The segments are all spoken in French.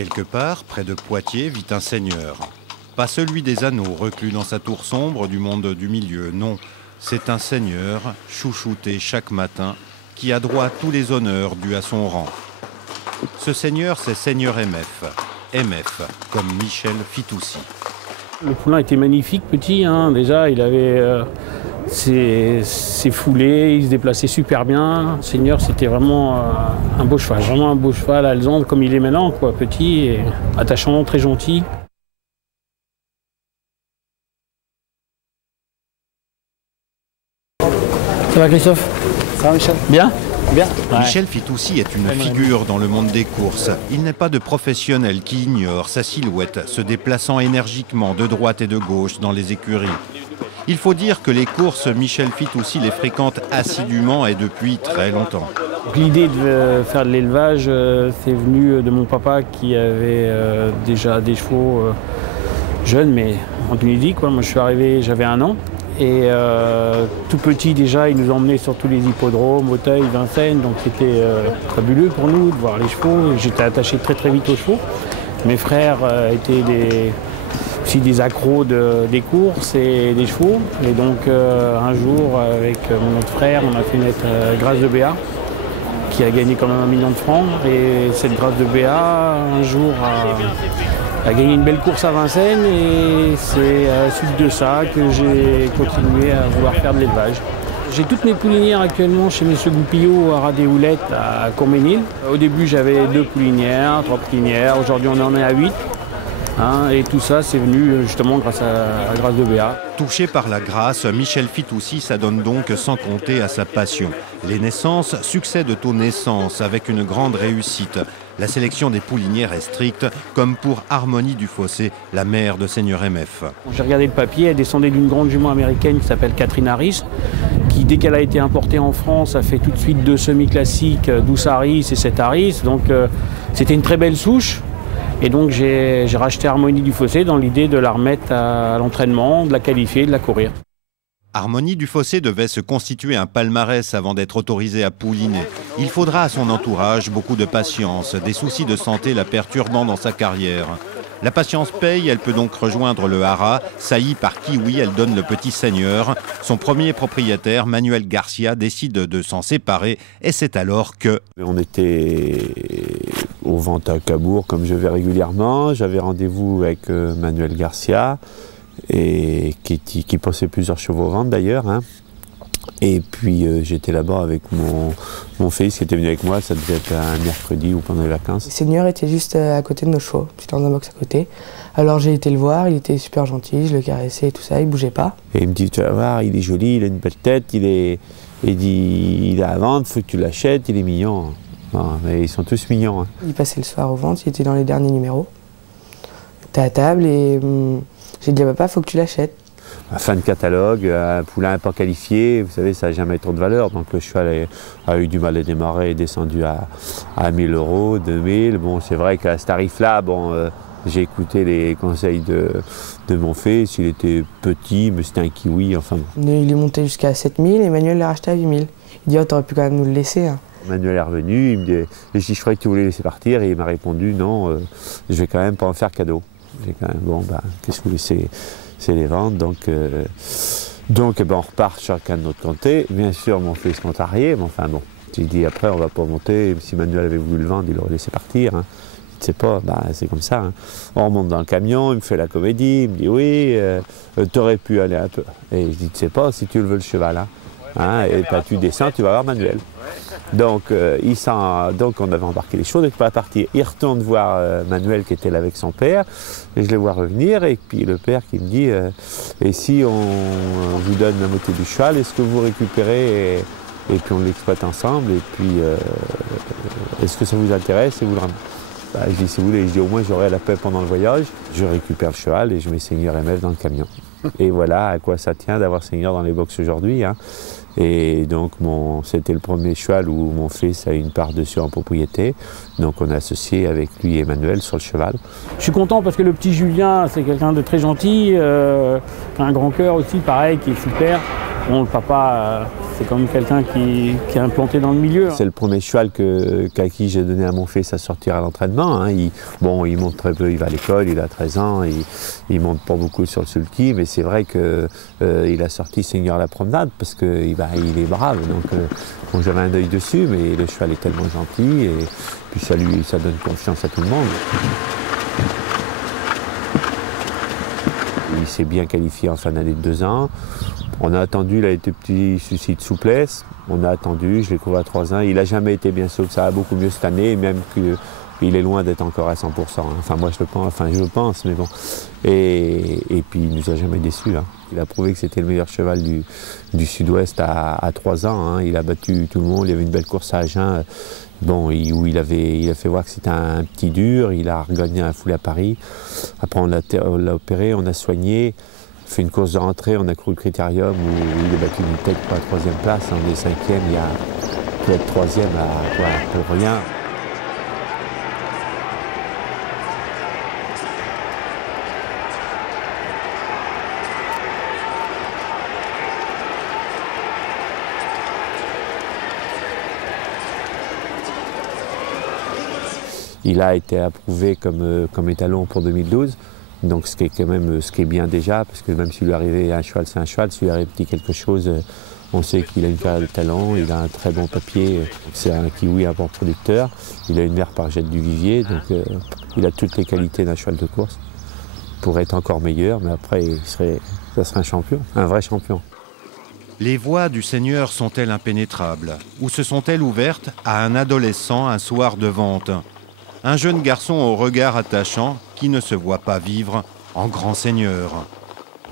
Quelque part, près de Poitiers, vit un seigneur. Pas celui des anneaux, reclus dans sa tour sombre du monde du milieu, non. C'est un seigneur, chouchouté chaque matin, qui a droit à tous les honneurs dus à son rang. Ce seigneur, c'est Seigneur MF. MF, comme Michel Fitoussi. Le poulain était magnifique, petit, hein. Déjà il avait ses foulées, il se déplaçait super bien. Le Seigneur, c'était vraiment un beau cheval, vraiment un beau cheval alezan comme il est maintenant, quoi, petit et attachant, très gentil. Ça va Christophe? Ça va Michel? Bien? Bien. Ouais. Michel Fitoussi est une figure dans le monde des courses. Il n'est pas de professionnel qui ignore sa silhouette, se déplaçant énergiquement de droite et de gauche dans les écuries. Il faut dire que les courses, Michel Fitoussi les fréquente assidûment et depuis très longtemps. L'idée de faire de l'élevage, c'est venu de mon papa qui avait déjà des chevaux jeunes, mais en Tunisie, quoi. Moi je suis arrivé, j'avais 1 an. Et tout petit déjà, il nous emmenait sur tous les hippodromes, Auteuil, Vincennes, donc c'était fabuleux pour nous de voir les chevaux. J'étais attaché très très vite aux chevaux. Mes frères étaient aussi des accros des courses et des chevaux. Et donc un jour, avec mon autre frère, on a fait naître Grâce de Béat, qui a gagné quand même 1 million de francs. Et cette Grâce de Béat, un jour, a gagné une belle course à Vincennes et c'est à la suite de ça que j'ai continué à vouloir faire de l'élevage. J'ai toutes mes poulinières actuellement chez M. Goupillot à Radé-Houlette à Courménil. Au début j'avais 2 poulinières, 3 poulinières, aujourd'hui on en est à 8. Et tout ça c'est venu justement grâce à Grâce de Béat. Touché par la grâce, Michel Fitoussi s'adonne donc sans compter à sa passion. Les naissances succèdent aux naissances avec une grande réussite. La sélection des poulinières est stricte, comme pour Harmonie du Fossé, la mère de Seigneur MF. J'ai regardé le papier, elle descendait d'une grande jument américaine qui s'appelle Catherine Harris, qui dès qu'elle a été importée en France a fait tout de suite 2 semi-classiques, 12 Harris et 7 Harris. Donc c'était une très belle souche. Et donc j'ai racheté Harmonie du Fossé dans l'idée de la remettre à l'entraînement, de la qualifier, de la courir. Harmonie du Fossé devait se constituer un palmarès avant d'être autorisée à pouliner. Il faudra à son entourage beaucoup de patience, des soucis de santé la perturbant dans sa carrière. La patience paye, elle peut donc rejoindre le haras. Saillie par Kiwi, elle donne le petit seigneur. Son premier propriétaire, Manuel Garcia, décide de s'en séparer et c'est alors que... On était aux ventes à Cabourg comme je vais régulièrement. J'avais rendez-vous avec Manuel Garcia. Et qui possédait plusieurs chevaux aux ventes d'ailleurs. Et puis j'étais là-bas avec mon fils qui était venu avec moi, ça devait être un mercredi ou pendant les vacances. Le seigneur était juste à côté de nos chevaux, c'était dans un box à côté. Alors j'ai été le voir, il était super gentil, je le caressais et tout ça, il bougeait pas. Et il me dit, tu vas voir, il est joli, il a une belle tête, il est à vendre, faut que tu l'achètes, il est mignon. Non, mais ils sont tous mignons. Il passait le soir aux ventes, il était dans les derniers numéros. T'es à table et j'ai dit à papa, faut que tu l'achètes. Fin de catalogue, un poulain pas qualifié, vous savez, ça n'a jamais trop de valeur. Donc le cheval a eu du mal à démarrer, est descendu à 1 000 €, 2 000. Bon, c'est vrai qu'à ce tarif-là, j'ai écouté les conseils de mon fils. Il était petit, mais c'était un kiwi, enfin. Il est monté jusqu'à 7 000 et Manuel l'a racheté à 8 000. Il dit, oh, t'aurais pu quand même nous le laisser. Manuel est revenu, il me dit, je croyais que tu voulais laisser partir, et il m'a répondu, non, je vais quand même pas en faire cadeau. J'ai quand même, qu'est-ce que vous voulez, c'est les ventes, donc on repart chacun de notre côté. Bien sûr, mon fils contrarié, mais enfin bon, j'ai dit après on va pas monter, si Manuel avait voulu le vendre, il l'aurait laissé partir. Je ne sais pas, c'est comme ça. On remonte dans le camion, il me fait la comédie, il me dit oui, t'aurais pu aller un peu. Et je dis, tu sais pas, si tu le veux le cheval, et tu descends, tu vas voir Manuel. Donc, donc on avait embarqué les choses, et pour la partie, il retourne voir Manuel qui était là avec son père, et je le vois revenir, et puis le père qui me dit et si on vous donne la moitié du cheval, est-ce que vous récupérez et puis on l'exploite ensemble, et puis est-ce que ça vous intéresse et vous le ramenez? Je dis si vous voulez, je dis au moins j'aurai la paix pendant le voyage, je récupère le cheval et je mets Seigneur MF dans le camion. Et voilà à quoi ça tient d'avoir Seigneur dans les box aujourd'hui. Et donc c'était le premier cheval où mon fils a une part dessus en propriété. Donc on a associé avec lui Emmanuel sur le cheval. Je suis content parce que le petit Julien, c'est quelqu'un de très gentil, qui a un grand cœur aussi, pareil, qui est super. Bon, le papa, c'est quand même quelqu'un qui est implanté dans le milieu. C'est le premier cheval qu'à qui j'ai donné à mon fils à sortir à l'entraînement. Hein. Il monte très peu, il va à l'école, il a 13 ans, il monte pas beaucoup sur le sulky, mais c'est vrai qu'il a sorti Seigneur la promenade parce qu'il est brave. Donc j'avais un œil dessus, mais le cheval est tellement gentil et puis ça donne confiance à tout le monde. Il s'est bien qualifié en fin d'année de 2 ans. On a attendu, il a été petit souci de souplesse. On a attendu, je l'ai couru à 3 ans. Il n'a jamais été bien souple, ça va beaucoup mieux cette année, même qu'il est loin d'être encore à 100%. Enfin, moi je le pense, mais bon. Et puis il ne nous a jamais déçus. Hein. Il a prouvé que c'était le meilleur cheval du Sud-Ouest à 3 ans. Hein. Il a battu tout le monde, il y avait une belle course à Agen. Bon, où il a fait voir que c'était un petit dur, il a regagné un foulée à Paris. Après on l'a opéré, on a soigné, fait une course de rentrée, on a couru le Critérium où il a battu une tête pour la 3e place, on est 5e, il y a peut-être 3e pour rien. Il a été approuvé comme étalon pour 2012, donc ce qui est bien déjà, parce que même s'il lui arrivait un cheval, c'est un cheval, s'il lui arrive petit quelque chose, on sait qu'il a une carrière de talent, il a un très bon papier, c'est un kiwi, un bon producteur, il a une mère par Jette du Vivier, donc il a toutes les qualités d'un cheval de course pour être encore meilleur, mais après ça serait un champion, un vrai champion. Les voies du Seigneur sont-elles impénétrables, ou se sont-elles ouvertes à un adolescent un soir de vente? Un jeune garçon au regard attachant qui ne se voit pas vivre en grand seigneur.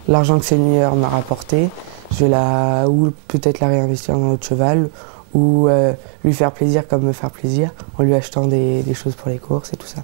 L'argent que Seigneur m'a rapporté, je vais ou peut-être la réinvestir dans notre cheval, ou lui faire plaisir comme me faire plaisir, en lui achetant des choses pour les courses et tout ça.